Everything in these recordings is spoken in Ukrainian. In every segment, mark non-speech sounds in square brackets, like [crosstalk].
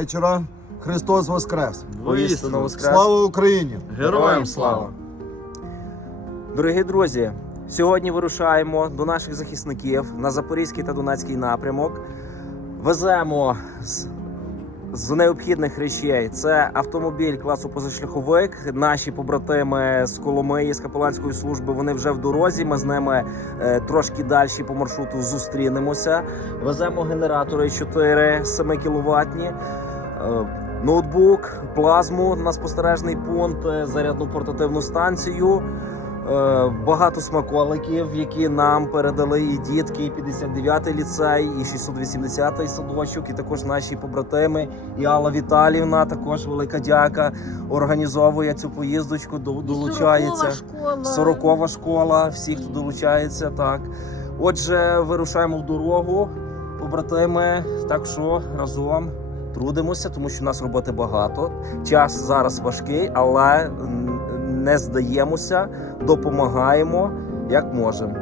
вечора. Христос Воскрес! Воістину воскрес. Слава Україні! Героям слава! Дорогі друзі, сьогодні вирушаємо до наших захисників на Запорізький та Донецький напрямок. Веземо з, з необхідних речей. Це автомобіль класу позашляховик. Наші побратими з Коломиї, з капеланської служби, вони вже в дорозі. Ми з ними е, трошки далі по маршруту зустрінемося. Веземо генератори 4 7 кіловатні. Е, Ноутбук, плазму на спостережний пункт, е, зарядну портативну станцію. Е, Багато смаколиків, які нам передали і дітки, і 59-й ліцей, і 680-й садочок, і також наші побратими. І Алла Віталівна, також велика дяка, організовує цю поїздочку, до- долучається. школа. Сорокова школа, всі, хто долучається, так. Отже, вирушаємо в дорогу, побратими. Так що разом трудимося, тому що в нас роботи багато. Час зараз важкий, але не здаємося, допомагаємо як можемо.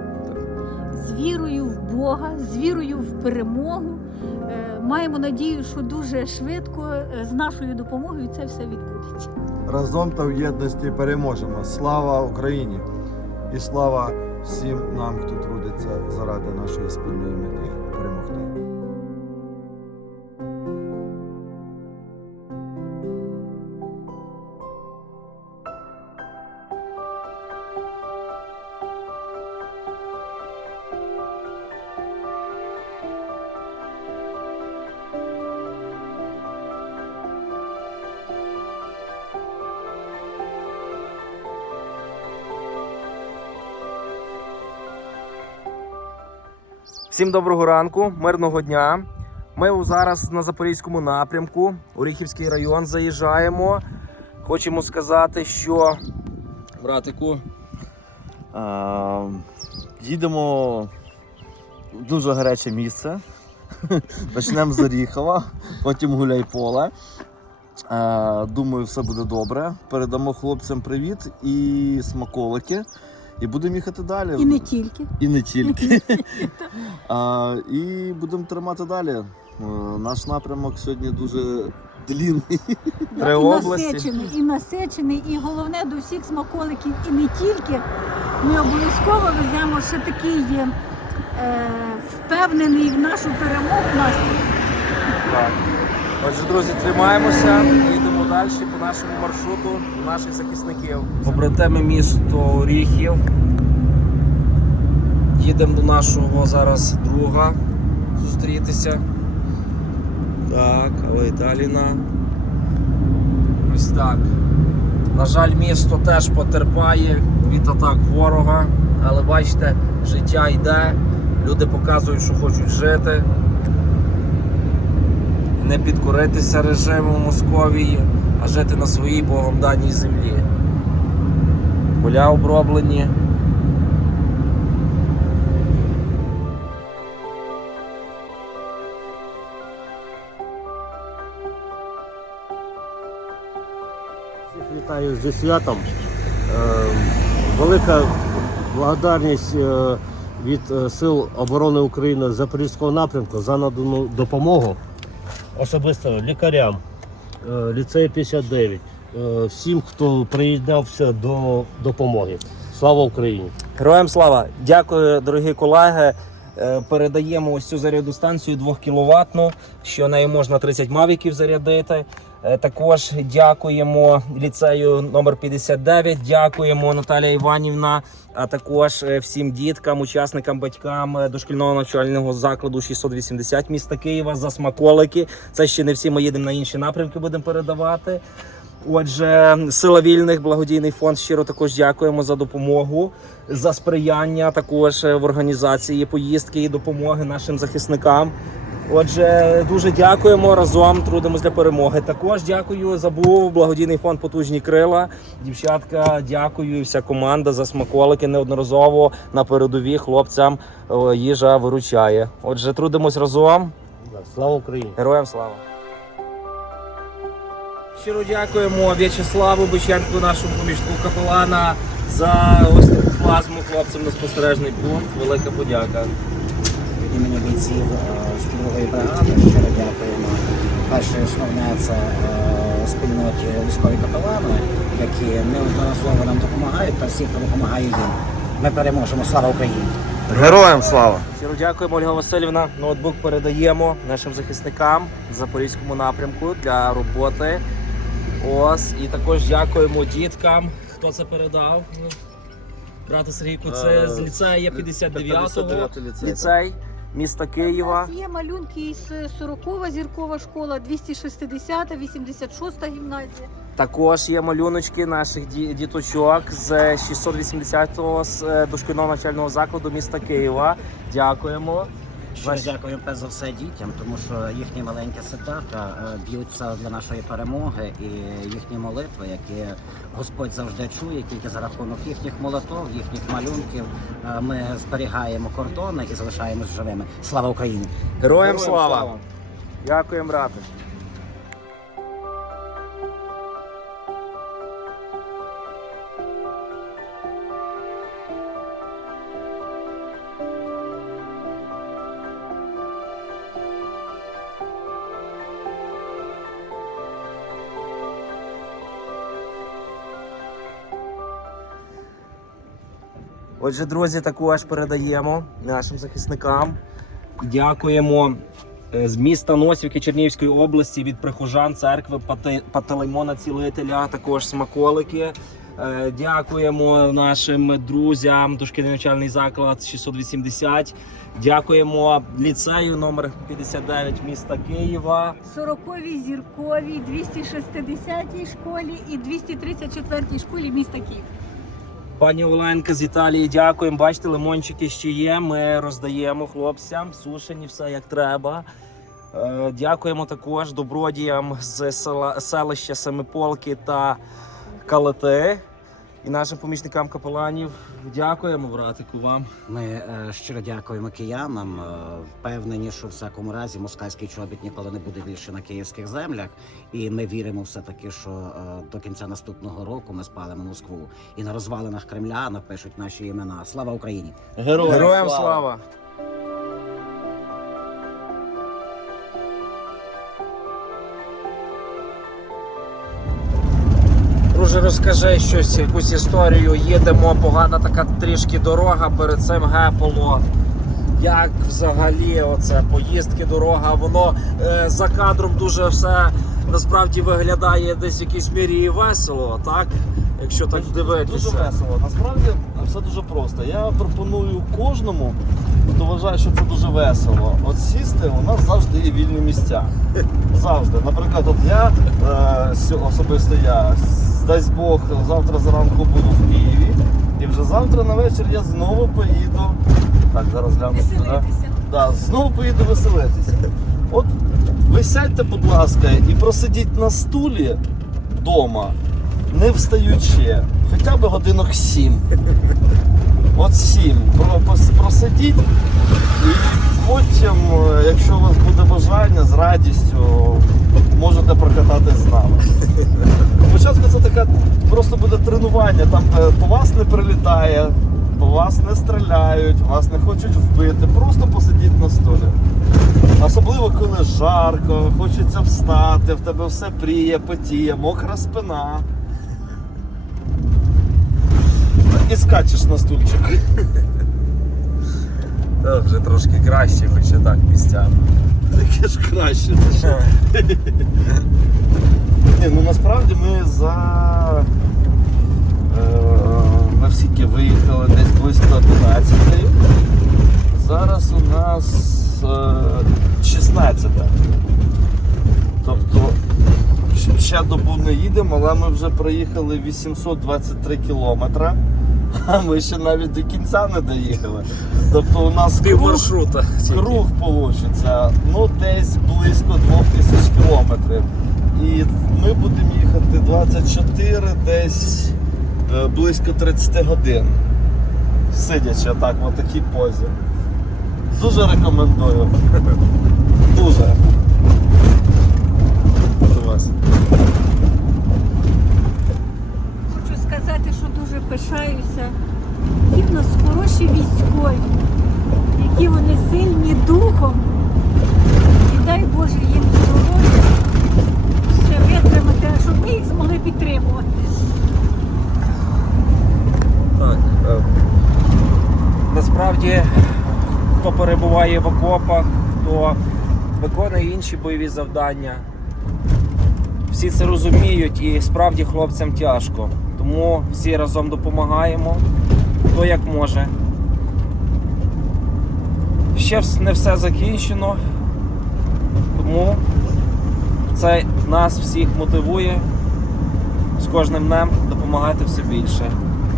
З вірою в Бога, з вірою в перемогу. Е, Маємо надію, що дуже швидко е, з нашою допомогою це все відбудеться. Разом та в єдності переможемо. Слава Україні! І слава всім нам, хто трудиться заради нашої спільної мети Всім доброго ранку, мирного дня. Ми зараз на Запорізькому напрямку, Оріхівський район заїжджаємо. Хочемо сказати, що братику, їдемо в дуже гаряче місце. [laughs] Почнемо з Оріхова, потім Гуляйполе. А, думаю, все буде добре. Передамо хлопцям привіт і смаколики. І будемо їхати далі. І не тільки. І не тільки. [laughs] а, і будемо тримати далі. Е, Наш напрямок сьогодні дуже длінний. Три і області. насичений, і насичений, і головне до всіх смаколиків, і не тільки. Ми обов'язково веземо ще такий є, е, впевнений в нашу перемогу настрій. Так. Отже, друзі, тримаємося, далі по нашому маршруту наших захисників. Побратими місто Оріхів. Їдемо до нашого зараз друга зустрітися. Так, але Італіна. Ось так. На жаль, місто теж потерпає від атак ворога, але бачите, життя йде, люди показують, що хочуть жити не підкоритися режиму Московії, а жити на своїй Богом даній землі. Поля оброблені. Всіх вітаю зі святом. Е, Велика благодарність е, від е, Сил оборони України Запорізького напрямку за надану допомогу. Особисто лікарям, е, ліцею 59, е, всім, хто приєднався до допомоги. Слава Україні! Героям слава! Дякую, дорогі колеги. Е, Передаємо ось цю зарядну станцію 2 кВт, що нею можна 30 мавіків зарядити. Е, Також дякуємо ліцею номер 59, дякуємо Наталія Іванівна, а також е, всім діткам, учасникам, батькам е, дошкільного навчального закладу 680 міста Києва за смаколики. Це ще не всі. Ми їдемо на інші напрямки, будемо передавати. Отже, сила вільних, благодійний фонд щиро також дякуємо за допомогу, за сприяння також в організації поїздки і допомоги нашим захисникам. Отже, дуже дякуємо разом. Трудимось для перемоги. Також дякую. Забув благодійний фонд Потужні крила. Дівчатка, дякую. і Вся команда за смаколики неодноразово на передові хлопцям їжа виручає. Отже, трудимось разом. Слава Україні! Героям слава! Щиро дякуємо В'ячеславу Боченку, нашому помічнику капелана, за ось таку плазму хлопцям на спостережний пункт. Велика подяка. Імені бійців е, штурмової бригади. Щиро дякуємо Перше і основне це е, спільноті військові капелани, які неодноразово нам допомагають та всі, хто допомагає їм. Ми переможемо. Слава Україні! Героям слава! Щиро дякуємо, Ольга Васильівна. Ноутбук передаємо нашим захисникам в Запорізькому напрямку для роботи. Ось і також дякуємо діткам. Хто це передав? Брата Сергійку, це з ліцею 59-го. Ліцей міста У Києва. нас є малюнки із 40-го зіркова школа, 260-та, 86-та гімназія. Також є малюночки наших ді- діточок з 680-го з е, дошкільного навчального закладу міста Києва. Дякуємо. Щиро Ваші- дякую перш за все дітям, тому що їхні маленькі сердечка е, б'ються для нашої перемоги і їхні молитви, які Господь завжди чує, тільки за рахунок їхніх молитов, їхніх малюнків. е, Ми зберігаємо кордони і залишаємось живими. Слава Україні! Героям слава! Дякуємо, брате. Отже, друзі, також передаємо нашим захисникам. Дякуємо е, з міста Носівки Чернігівської області від прихожан церкви Пантелеймона Цілителя, також смаколики. Е, Дякуємо нашим друзям, дошкільний навчальний заклад 680. Дякуємо ліцею номер 59 міста Києва. 40-й зірковій, 260-й школі і 234-й школі міста Київ. Пані Оленка з Італії, дякуємо. Бачите, лимончики ще є. Ми роздаємо хлопцям, сушені, все як треба. Е, Дякуємо також добродіям з села, селища Семиполки та Калити і нашим помічникам капеланів. Дякуємо, братику, вам. Ми е, щиро дякуємо киянам. е, Впевнені, що в всякому разі москальський чобіт ніколи не буде більше на київських землях. І ми віримо все таки, що е, до кінця наступного року ми спалимо Москву. І на розвалинах Кремля напишуть наші імена. Слава Україні! Героям слава! Розкажи щось, якусь історію. Їдемо, погана така трішки дорога, перед цим гепало. Як взагалі оце поїздки, дорога, воно е, за кадром дуже все насправді виглядає десь в якійсь мірі і весело, так? Якщо так дивитися. Дуже весело. Насправді все дуже просто. Я пропоную кожному, хто вважає, що це дуже весело. От сісти у нас завжди є вільні місця. [laughs] Завжди. Наприклад, от я е, особисто я, дасть Бог, завтра зранку буду в Києві. І вже завтра на вечір я знову поїду. Так, зараз гляну. Веселитися. Да, знову поїду веселитися. От ви сядьте, будь ласка, і просидіть на стулі вдома, не встаючи, хоча б годинок сім. От сім. Просидіть. І потім, е, якщо у вас буде бажання, з радістю можете прокататись з нами. [laughs] Спочатку це таке просто буде тренування, там е, по вас не прилітає, по вас не стріляють, вас не хочуть вбити. Просто посидіть на столі. Особливо коли жарко, хочеться встати, в тебе все пріє, потіє, мокра спина. І скачеш на стульчик. [laughs] Та вже трошки краще, хоч і так місцями. Таке ж краще. ти? [laughs] Ні, ну насправді ми за е, на всіки виїхали десь близько 11. Зараз у нас е, 16. Тобто ще добу не їдемо, але ми вже проїхали 823 кілометри. А ми ще навіть до кінця не доїхали. Тобто у нас Пів круг- маршрута. Круг получиться, ну десь близько 2000 кілометрів. І ми будемо їхати 24, десь е, близько 30 годин. Сидячи отак, в такій позі. Дуже рекомендую. [laughs] Дуже. До вас. Хочу сказати, що дуже пишаюся. Які в нас хороші військові, які вони сильні духом. І дай Боже їм здоров'я, робите, щоб ми їх змогли підтримувати. Так. е, Насправді, хто перебуває в окопах, хто виконує інші бойові завдання. Всі це розуміють і справді хлопцям тяжко. Тому всі разом допомагаємо, хто як може. Ще не все закінчено, тому це нас всіх мотивує з кожним днем допомагати все більше.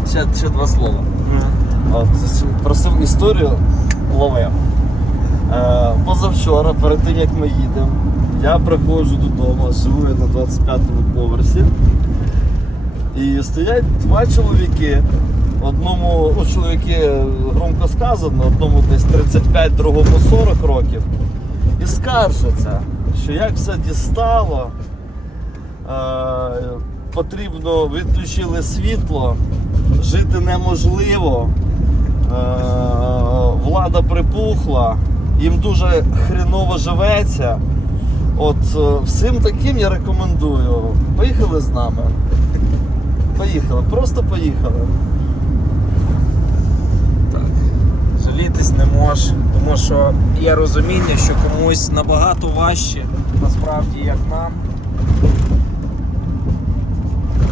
Ще, ще два слова. От, просив історію ловив. Е, позавчора, перед тим як ми їдемо, я приходжу додому, живу я на 25-му поверсі. І стоять два чоловіки. Одному, ну, чоловіки громко сказано, одному десь 35, другому 40 років. І скаржаться, що як все дістало, е, потрібно відключили світло, жити неможливо. Е, влада припухла, їм дуже хреново живеться. От е, всім таким я рекомендую. Поїхали з нами. Поїхали, просто поїхали. Жалітись не можеш, тому що є розуміння, що комусь набагато важче, насправді, як нам.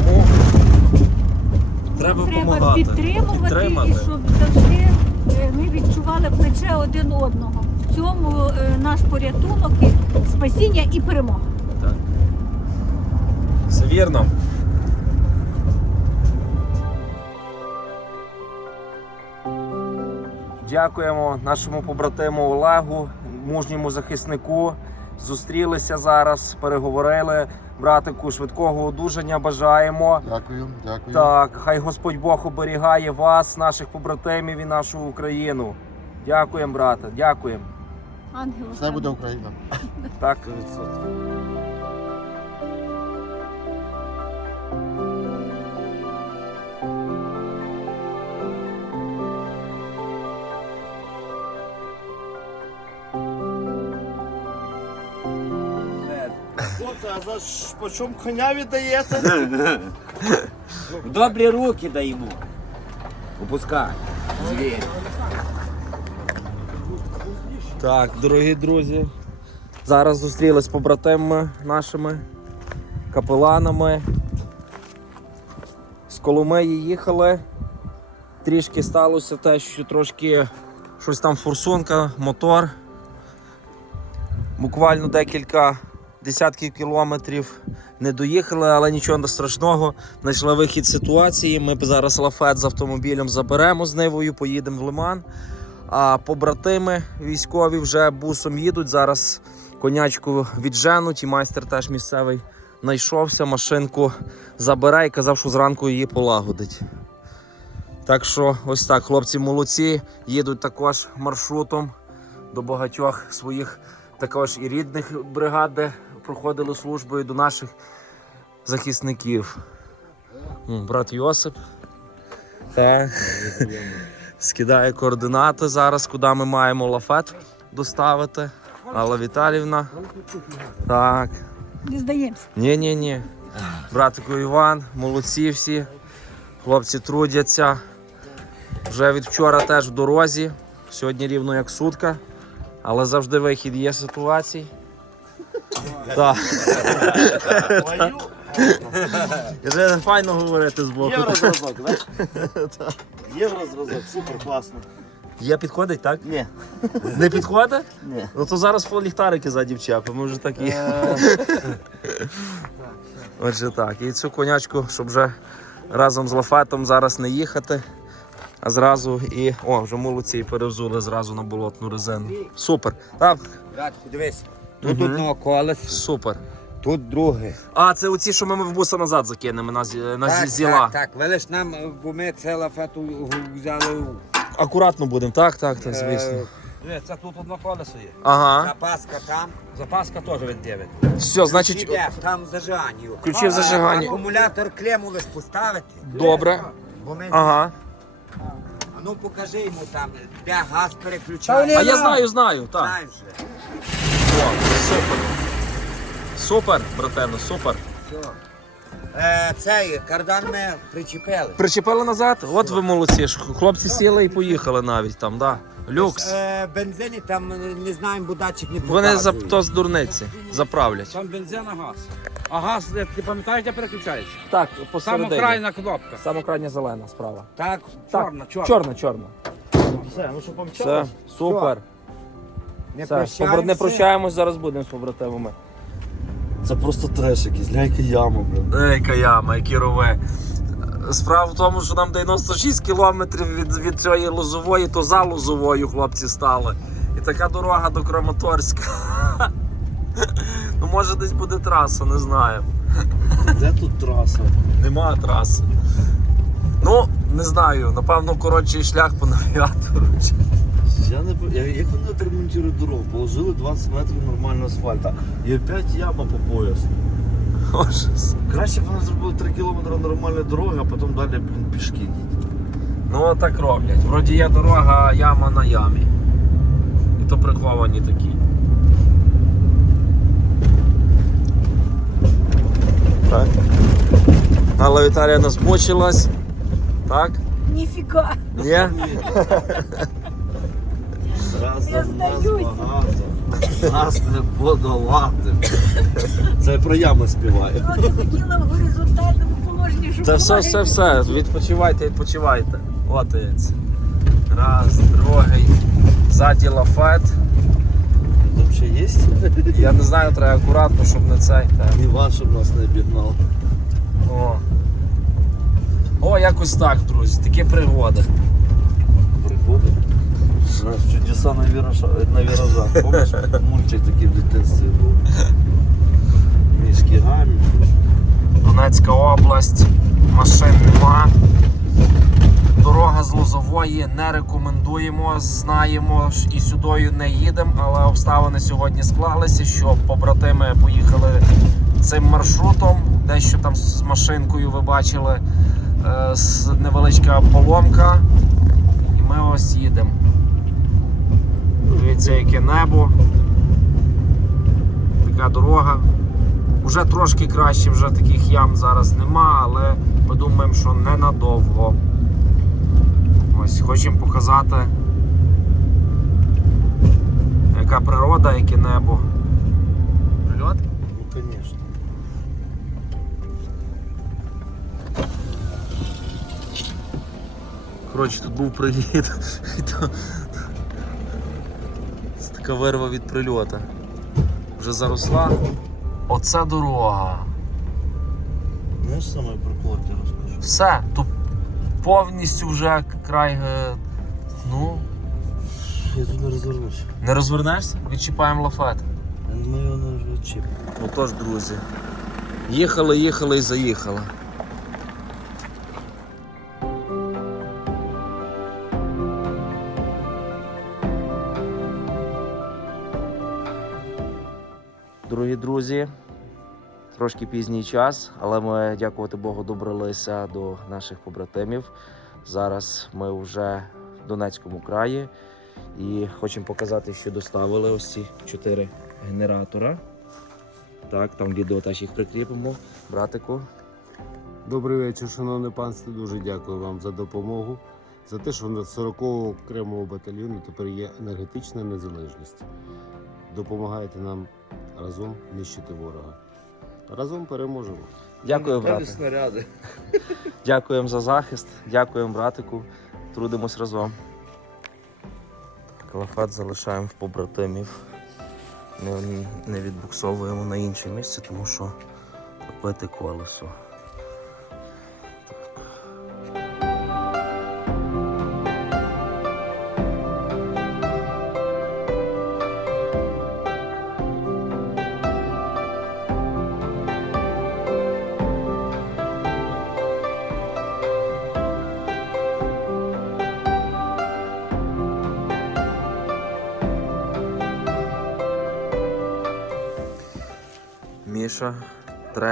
Тому треба Треба допомагати. підтримувати Підтримати. і щоб завжди е, ми відчували плече один одного. В цьому е, наш порятунок і спасіння і перемога. Так. Все вірно. Дякуємо нашому побратиму Олегу, мужньому захиснику. Зустрілися зараз, переговорили. Братику, швидкого одужання бажаємо. Дякую, дякую. Так, хай Господь Бог оберігає вас, наших побратимів і нашу Україну. Дякуємо, брате, дякуємо. Ангел. Все буде Україна. Так. 100%. воно ж по чому коня віддаєте? Добрі руки даємо. Опускай. Звір. Так, дорогі друзі. Зараз зустрілись з побратимами нашими капеланами. З Коломиї їхали. Трішки сталося те, що трошки щось там форсунка, мотор. Буквально декілька десятків кілометрів не доїхали, але нічого страшного. Знайшли вихід ситуації. Ми зараз лафет з автомобілем заберемо з Нивою, поїдемо в Лиман. А побратими військові вже бусом їдуть. Зараз конячку відженуть, і майстер теж місцевий знайшовся, машинку забере і казав, що зранку її полагодить. Так що ось так, хлопці молодці, їдуть також маршрутом до багатьох своїх також і рідних бригад, де проходили службу, до наших захисників. Брат Йосип. Так. Скидає координати зараз, куди ми маємо лафет доставити. Алла Віталівна. Так. Не здаємося. Ні, ні, ні. Братику Іван, молодці всі. Хлопці трудяться. Вже від вчора теж в дорозі. Сьогодні рівно як сутка. Але завжди вихід є ситуацій. Так. Вже файно говорити з боку. Єврозразок, так? Єврозразок, супер, класно. Є підходить, так? Ні. Не підходить? Ні. Ну то зараз по ліхтарики ззаді вчепимо, вже так і. Отже так. І цю конячку, щоб вже разом з лафетом зараз не їхати, а зразу і. О, вже молодці перевзули зразу на болотну резину. Супер. Так, дивись. Тут Мгм. одного колесо, супер. тут друге. А, це оці, що ми в буса назад закинемо на, зі- на зі- Так, зіла. так, так. Велиш нам, е, бо ми це лафету взяли. у- Акуратно будемо, так, так, так, звісно. Е, Дивись, це тут одно колесо є. Ага. Запаска там. Запаска теж від 9. Все, значить, Іде, там зажигання. включив зажигання. Акумулятор клему лиш поставити. Добре. Бо ми... Ага. А ну покажи йому там, де газ переключає. А я знаю, знаю, так. Знаєш вже. Супер. Супер, братено, супер. Е, цей кардан ми причепили. Причепили назад? От ви молодці. ж. Хлопці сіли і поїхали навіть там, да. Люкс. Е, бензині там е, не знаємо, бо датчик не Вони показує. за то з дурниці заправлять. Там бензин, а газ. А газ, е, ти пам'ятаєш, де переключається? Так, Саме посередині. крайня кнопка. Саме крайня зелена справа. Так, Так, Чорна, чорна. Чорна, чорна. Все, ну що Все, помчалось? супер. Не Все, побра- прощаємося. не прощаємось, зараз будемо з побратимами. Це просто треш якийсь, ляйка яма, блин. Ей, яма, які рове. Справа в тому, що нам 96 кілометрів від, від цієї лозової, то за лозовою хлопці стали. І така дорога до Краматорська. [laughs] Ну, може, десь буде траса, не знаю. Де тут траса? Нема траси. Ну, не знаю, напевно, коротший шлях по навігатору. Я не я- Як вони отремонтують дорогу? Положили 20 метрів нормального асфальта. І опять яма по пояс. Ужас. Краще б вони зробили 3 кілометри нормальної дороги, а потім далі, блін, пішки. Ну, так роблять. Вроді є дорога, а яма на ямі. І то приховані такі. Так. Але Віталія нас мучилась. Так? Ніфіга. Ні? [laughs] Я нас здаюся. Нас не подолати. Це про ями співає. Трохи хотіла в горизонтальному положенні, щоб Та все, все, все. Відпочивайте, відпочивайте. От. Раз, другий. Ззаді лафет. Там ще є? Я не знаю, треба акуратно, щоб не цей. Так. Іван, щоб нас не обігнав. О. О, якось так, друзі. Такі пригоди. Пригоди. Знаєш, чудеса на віражах. На віражах. Помниш, мультик такий в дитинстві був. Мішки гамі. Донецька область, машин нема. Дорога з Лозової не рекомендуємо, знаємо і сюдою не їдемо, але обставини сьогодні склалися, що побратими поїхали цим маршрутом. Дещо там з машинкою ви бачили е, невеличка поломка. І ми ось їдемо. Дивіться, яке небо. Така дорога. Уже трошки краще, вже таких ям зараз нема, але ми думаємо, що ненадовго. Ось хочемо показати, яка природа, яке небо. Прильот? Ну, звісно. Коротше, тут був приліт. [laughs] То- вирва від прильота. Вже заросла. Оце дорога. Знаєш саме прикол, я розкажу? Все, тут повністю вже край. е, Ну, Я тут не розвернуся. не розвернешся? Відчіпаємо лафет. Ми його не відчіпимо. Отож, друзі. Їхали, їхали і заїхали. Трошки пізній час, але ми, дякувати Богу, добралися до наших побратимів. Зараз ми вже в Донецькому краї і хочемо показати, що доставили ось ці чотири генератора. Так, там відео теж їх прикріпимо. Братику. Добрий вечір, шановне панство. Дуже дякую вам за допомогу. За те, що на 40-го окремого батальйону тепер є енергетична незалежність. Допомагаєте нам разом нищити ворога. Разом переможемо. Дякую, брате. снаряди. [laughs] Дякуємо за захист. Дякуємо, братику. Трудимось разом. Калафат залишаємо в побратимів. Не, не відбуксовуємо на інше місце, тому що купити колесо.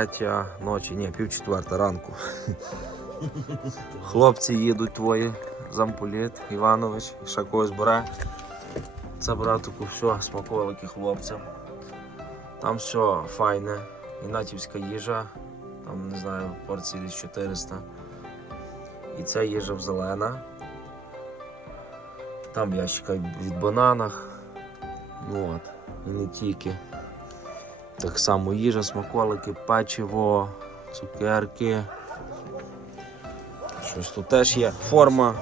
Третя ночі, ні, пів ранку. Хлопці їдуть твої, замполіт, Іванович, ще когось бере. Це братику, все, смаколики хлопцям. Там все файне, і натівська їжа, Там, не знаю, порції десь 400. І ця їжа в зелена. Там ящика від бананах. Ну от. І не тільки. Так само їжа, смаколики, печиво, цукерки. Щось тут теж є. Форма,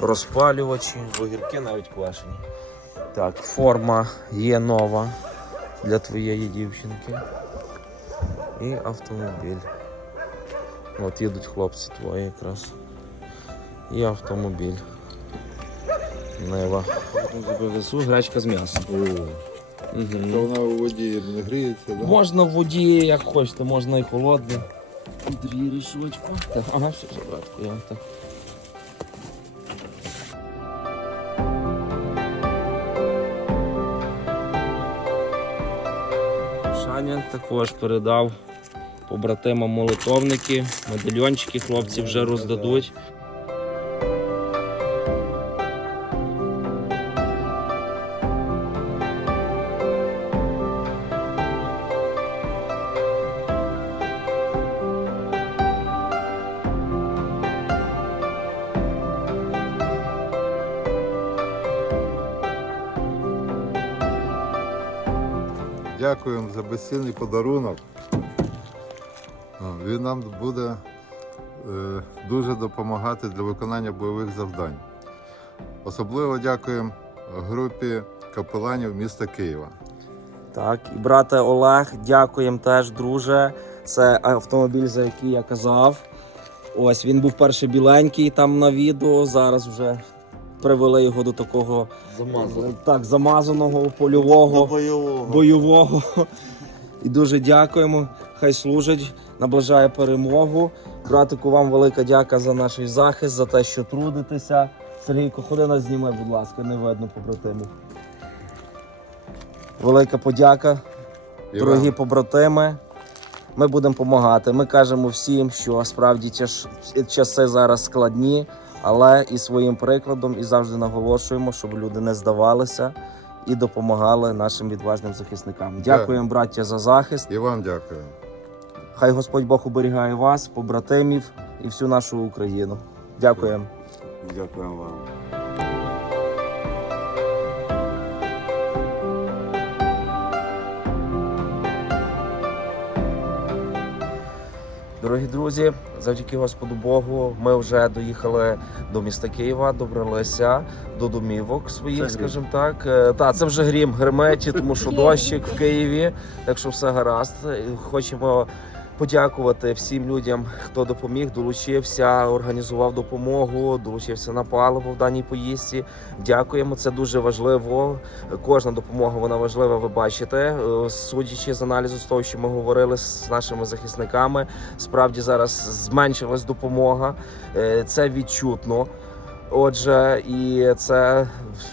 розпалювачі, огірки навіть квашені. Так, форма є нова для твоєї дівчинки. І автомобіль. От їдуть хлопці твої якраз. І автомобіль. Нива. Везу гречка з м'ясом. Угу. Вона у воді не гріється, да? Можна в воді, як хочете, можна і холодний. Дві рішочку. Так, ага, все, все, братку, я так. Шаня також передав побратимам молитовники, медальйончики хлопці вже роздадуть. Дякуємо за безцінний подарунок. Він нам буде е, дуже допомагати для виконання бойових завдань. Особливо дякуємо групі капеланів міста Києва. Так, і брате Олег, дякуємо теж, друже. Це автомобіль, за який я казав. Ось він був перший біленький там на відео. Зараз вже привели його до такого Замазано. так, замазаного польового бойового. бойового. І дуже дякуємо. Хай служить, наближає перемогу. Братику, вам велика дяка за наш захист, за те, що трудитеся. Сергійко, ходи нас зніми, будь ласка, не видно побратимів. Велика подяка, дорогі побратими. Ми будемо допомагати. Ми кажемо всім, що справді часи зараз складні, але і своїм прикладом, і завжди наголошуємо, щоб люди не здавалися і допомагали нашим відважним захисникам. Дякуємо, браття, за захист. І вам дякую. Хай Господь Бог оберігає вас, побратимів і всю нашу Україну. Дякуємо. Дякуємо вам. Дорогі друзі, завдяки Господу Богу, ми вже доїхали до міста Києва, добралися до домівок своїх, скажімо так. Е, Та це вже грім греметі, тому що дощик в Києві, так що все гаразд. Хочемо подякувати всім людям, хто допоміг, долучився, організував допомогу, долучився на паливо в даній поїздці. Дякуємо, це дуже важливо. Кожна допомога вона важлива. Ви бачите, Е, судячи з аналізу з того, що ми говорили з нашими захисниками. Справді зараз зменшилась допомога. Е, Це відчутно. Отже, і це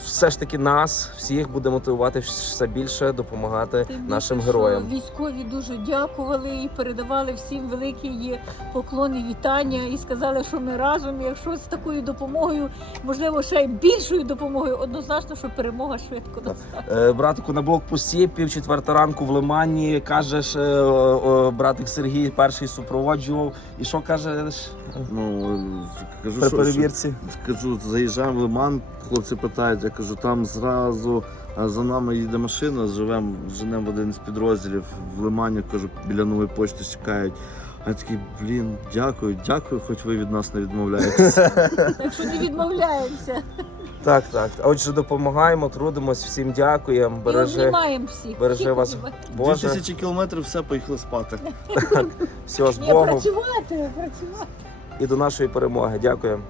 все ж таки нас всіх буде мотивувати все більше допомагати Тим більше, нашим що героям. Військові дуже дякували і передавали всім великі поклони, вітання і сказали, що ми разом. І Якщо з такою допомогою, можливо, ще й більшою допомогою, однозначно, що перемога швидко настане. Е, Братику, на блокпості пів четверта ранку в Лимані кажеш, е, братик Сергій перший супроводжував. І що кажеш Ну, кажу, при що, перевірці? що, кажу, заїжджаємо в Лиман, хлопці питають, я кажу, там зразу а за нами їде машина, живемо, женемо в один з підрозділів в Лимані, кажу, біля нової почти чекають. А я такий, блін, дякую, дякую, хоч ви від нас не відмовляєтесь. [laughs] Так що не відмовляємося. Так, так. Отже, допомагаємо, трудимось, всім дякуємо. І Бережи, обнімаємо всіх. бережи всіх вас обнімаємо. Боже. 2000 кілометрів, все, поїхали спати. Всього з Ні, Богом працювати, працювати. І до нашої перемоги. Дякуємо.